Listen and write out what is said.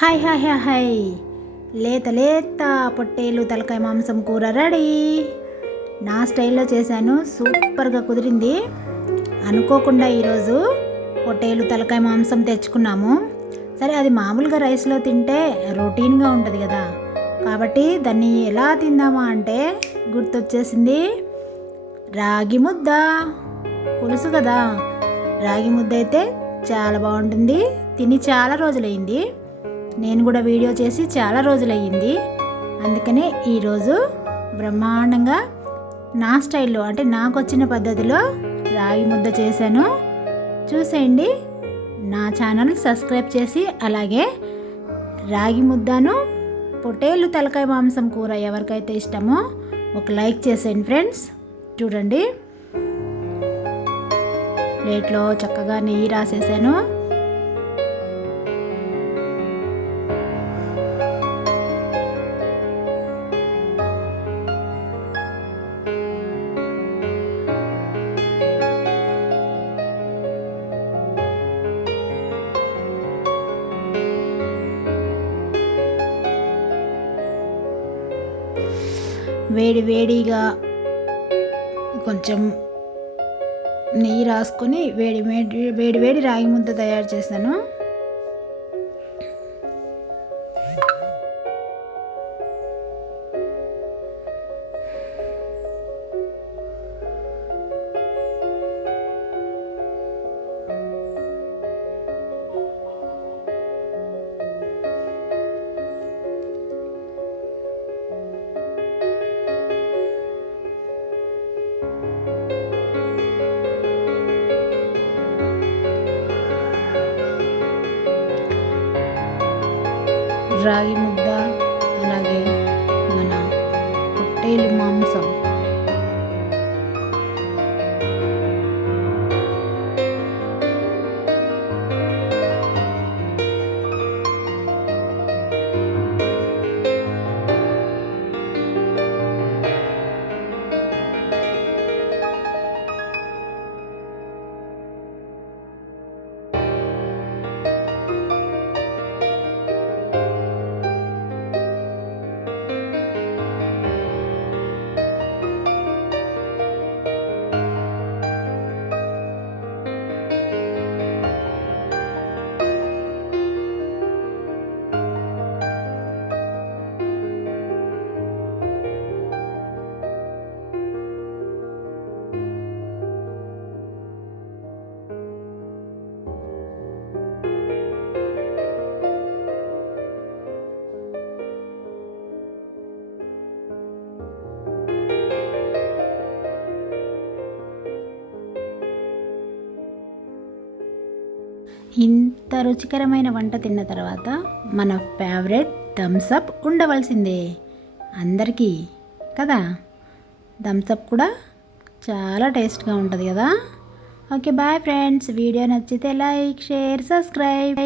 Hi hi hi hi లేత లేత పొట్టేలు తలకాయ మాంసం కూర రెడీ. నా స్టైల్లో చేశాను, సూపర్గా కుదిరింది. అనుకోకుండా ఈరోజు పొట్టేలు తలకాయ మాంసం తెచ్చుకున్నాము. సరే, అది మామూలుగా రైస్లో తింటే రొటీన్గా ఉంటుంది కదా, కాబట్టి దాన్ని ఎలా తిందామా అంటే గుర్తొచ్చేసింది. రాగి ముద్ద పులుసు కదా, రాగి ముద్ద అయితే చాలా బాగుంటుంది. తిని చాలా రోజులైంది, నేను కూడా వీడియో చేసి చాలా రోజులయ్యింది. అందుకనే ఈరోజు బ్రహ్మాండంగా నా స్టైల్లో, అంటే నాకు వచ్చిన పద్ధతిలో రాగి ముద్ద చేశాను. చూసేయండి. నా ఛానల్ సబ్స్క్రైబ్ చేసి, అలాగే రాగి ముద్దను పొట్టేలు తలకాయ మాంసం కూర ఎవరికైతే ఇష్టమో ఒక లైక్ చేసేయండి ఫ్రెండ్స్. చూడండి, ప్లేట్లో చక్కగా నెయ్యి రాసేసాను. వేడి వేడిగా కొంచెం నెయ్యి రాసుకొని వేడి వేడి వేడి రాగి ముద్ద తయారు చేశాను. రాగి ముద్ద, అలాగే మన పొట్టేలు మాంసం ఇంత రుచికరమైన వంట తిన్న తర్వాత మన ఫేవరెట్ థమ్స్ అప్ ఉండవలసిందే అందరికీ కదా. థమ్స్ అప్ కూడా చాలా టేస్ట్గా ఉంటుంది కదా. Okay, bye friends. వీడియో నచ్చితే లైక్, షేర్, సబ్స్క్రైబ్.